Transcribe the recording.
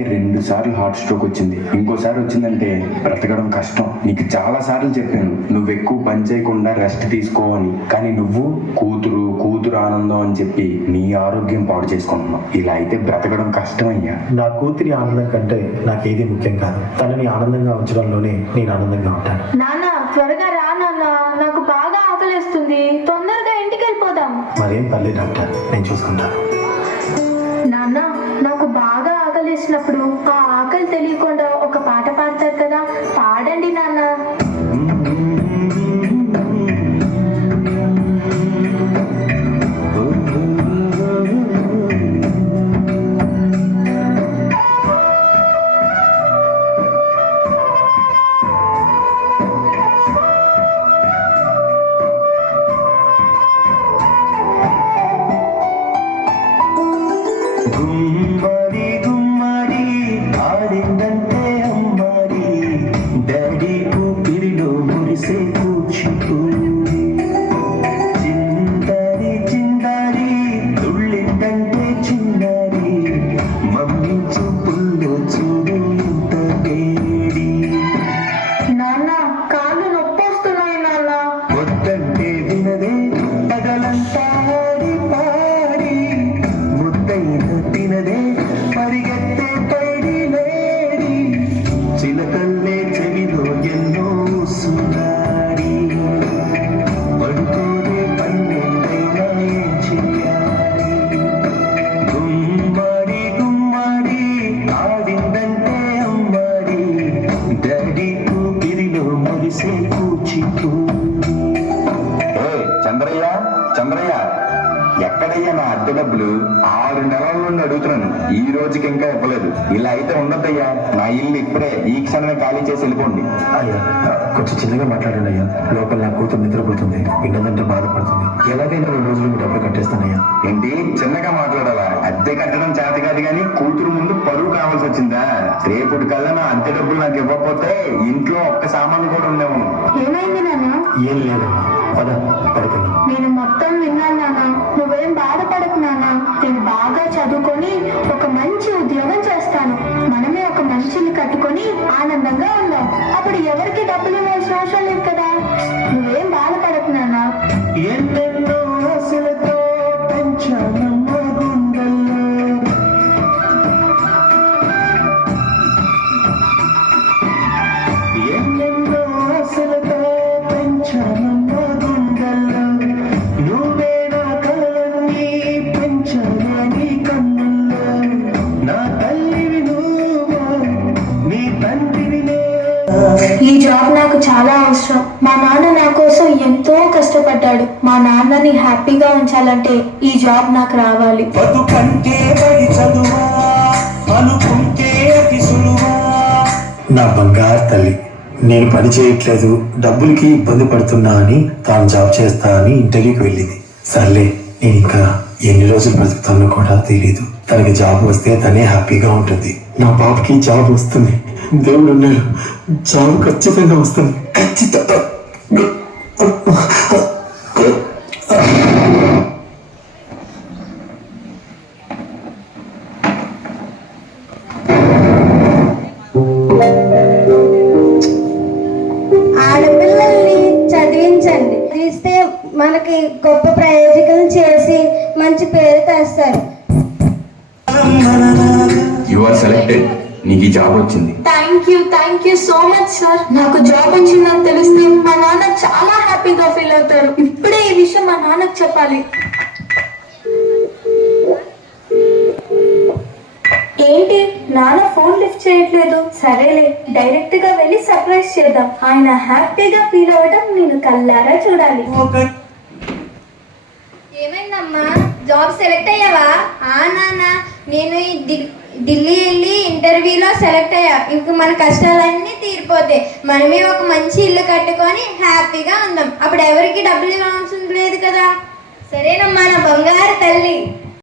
2 సార్లు heart stroke వచ్చింది. ఇంకోసారి వచ్చిందంటే బ్రతకడం కష్టం. నీకు చాలా సార్లు చెప్పాను నువ్వు ఎక్కువ పని చేయకుండా రెస్ట్ తీసుకో అని. కానీ నువ్వు కూతురు ఆనందం అని చెప్పి నీ ఆరోగ్యం పాడు చేసుకుంటున్నావు. ఇలా అయితే బ్రతకడం కష్టం అయ్యా. నా కూతురి ఆనందం కంటే నాకేది ముఖ్యం కాదు. తనని ఆనందంగా ఉంచడంలోనే నేను ఆనందంగా ఉంటాను. నాన్న త్వరగా రా నాన్న, నాకు బాగా ఆకలిస్తుంది. తొందరగా ఇంటికి వెళ్ళిపోదాం. మరేం పర్లేదు డాక్టర్, నేను చూసుకుంటాను. నాన్న నాకు బాగా ఆకలిసినప్పుడు ఆ ఆకలి తెలియకుండా ఒక పాట పాడతారు కదా, పాడండి నాన్న. గుమ్మడి గుమ్మడి ఆడిందంటే అమ్మడి డాడీ ఊపిరిలో మురిసే కూచిపూడి చిందరి చిందరి తుళ్ళిందంటే చిన్నరి మమ్మీ చూపుల్లో చూడు ఇంత వేడి. నాన్న కాళ్ళు నొప్పి వస్తున్నాయి నాన్న. వద్దంటే వినదే పగలంతా ఆడి పాడి ముద్దైన తినదే పరిగెత్తే పైడి లేడి చిలకల్లే చెవిలో ఎన్నో సునాడి పడుకోదే పన్నెండైనా ఏం చెయ్యాలి. గుమ్మడి గుమ్మడి ఆడిందంటే అమ్మడి డాడీ ఊపిరిలో మురిసే కూచిపూడి. చంద్రయ్య చంద్రయ్య, ఎక్కడయ్యా నా అద్దె డబ్బులు? 6 నెలల నుండి అడుగుతున్నాను, ఈ రోజుకి ఇంకా ఇవ్వలేదు. ఇలా అయితే ఉండద్దయ్యా. నా ఇల్లు ఇప్పుడే ఈ క్షణమే ఖాళీ చేసి వెళ్ళిపోండి. అయ్యా కొంచెం చిన్నగా మాట్లాడండి అయ్యా. లోపల నా కూతురు నిద్రపోతుంది, విన్నదంటే బాధపడుతుంది. ఎలాగైనా 2 రోజులు మీ డబ్బులు కట్టేస్తానయ్యా. ఏంటి చిన్నగా మాట్లాడాలా? అద్దె కట్టడం చేత కాదు కానీ కూతురు ముందు పరువు కావాల్సి వచ్చిందా? రేపుడు కల్లా నా అద్దె డబ్బులు నాకు ఇవ్వకపోతే ఇంట్లో ఒక్క సామాన్లు కూడా ఉండేవు. ఏమైంది నాన్న? ఏం లేదమ్మా, పద పడుకుందాం. నేను మొత్తం విన్నాను నాన్న, నువ్వేం బాధపడకు నాన్న. నేను బాగా చదువుకొని ఒక మంచి ఉద్యోగం చేస్తాను. మనమే ఒక మంచిని కట్టుకొని ఆనందంగా ఉందాం. అప్పుడు ఎవరికి డబ్బులు ఇవ్వాల్సిన అవసరం లేదు కదా. నువ్వేం బాధపడకు నాన్న. ఎన్నెన్నో ఆశలతో పెంచానమ్మ గుండెల్లో ఎన్నెన్నో ఆశలతో పెంచానమ్మ గుండెల్లో నువ్వే నా కలలన్నీ పెంచానే నీ కన్నుల్లో. నా తల్లివి నువ్వు, నీ తండ్రివి నేను. ఈ జాబ్ నాకు చాలా అవసరం. మా నాన్న నా కోసం ఎంతో కష్టపడ్డాడు. మా నాన్నని హ్యాపీగా ఉంచాలంటే ఈ జాబ్ నాకు రావాలి. బతుకంటే బడి చదువా అనుకుంటే అతి సులువా. నా బంగారు తల్లి, నేను పని చేయట్లేదు, డబ్బులకి ఇబ్బంది పడుతున్నా అని తాను జాబ్ చేస్తా అని ఇంటర్వ్యూకి వెళ్ళింది. సర్లే, నేను ఇంకా ఎన్ని రోజులు బ్రతుకుతానో కూడా తెలీదు. తనకి జాబ్ వస్తే తనే హ్యాపీగా ఉంటుంది. నా పాపకి జాబ్ వస్తుంది, దేవుడు ఉన్నాడు, జాబ్ ఖచ్చితంగా వస్తుంది. ఖచ్చితంగా. ఆడపిల్లల్ని చదివించండి. చదివిస్తే మనకి గొప్ప ప్రయోజకులు చేసి మంచి పేరు తెస్తారు. You are selected. నీకు ఈ జాబ్ వచ్చింది. Thank you so much sir. నాకు జాబ్ వచ్చిందని తెలిస్తే మా నాన్న చాలా హ్యాపీగా ఫీల్ అవుతారు. ఇప్పుడే ఈ విషయం మా నాన్నకు చెప్పాలి. ఏంటి నాన్న ఫోన్ లిఫ్ట్ చేయట్లేదు? సరేలే, డైరెక్ట్ గా వెళ్ళి సర్ప్రైజ్ చేద్దాం. ఆయన హ్యాపీగా ఫీల్ అవ్వడం నేను కళ్ళారా చూడాలి. ఏమైందమ్మా, జాబ్ సెలెక్ట్ అయ్యావా? నాన్న నేను ఢిల్లీ వెళ్ళి ఇంటర్వ్యూలో సెలెక్ట్ అయ్యా. ఇంక మన కష్టాలన్నీ తీరిపోతాయి. మనమే ఒక మంచి ఇల్లు కట్టుకొని హ్యాపీగా ఉందాం. అప్పుడు ఎవరికి డబ్బులు ఇవ్వాల్సి లేదు కదా. సరేనమ్మా నా బంగారు తల్లి.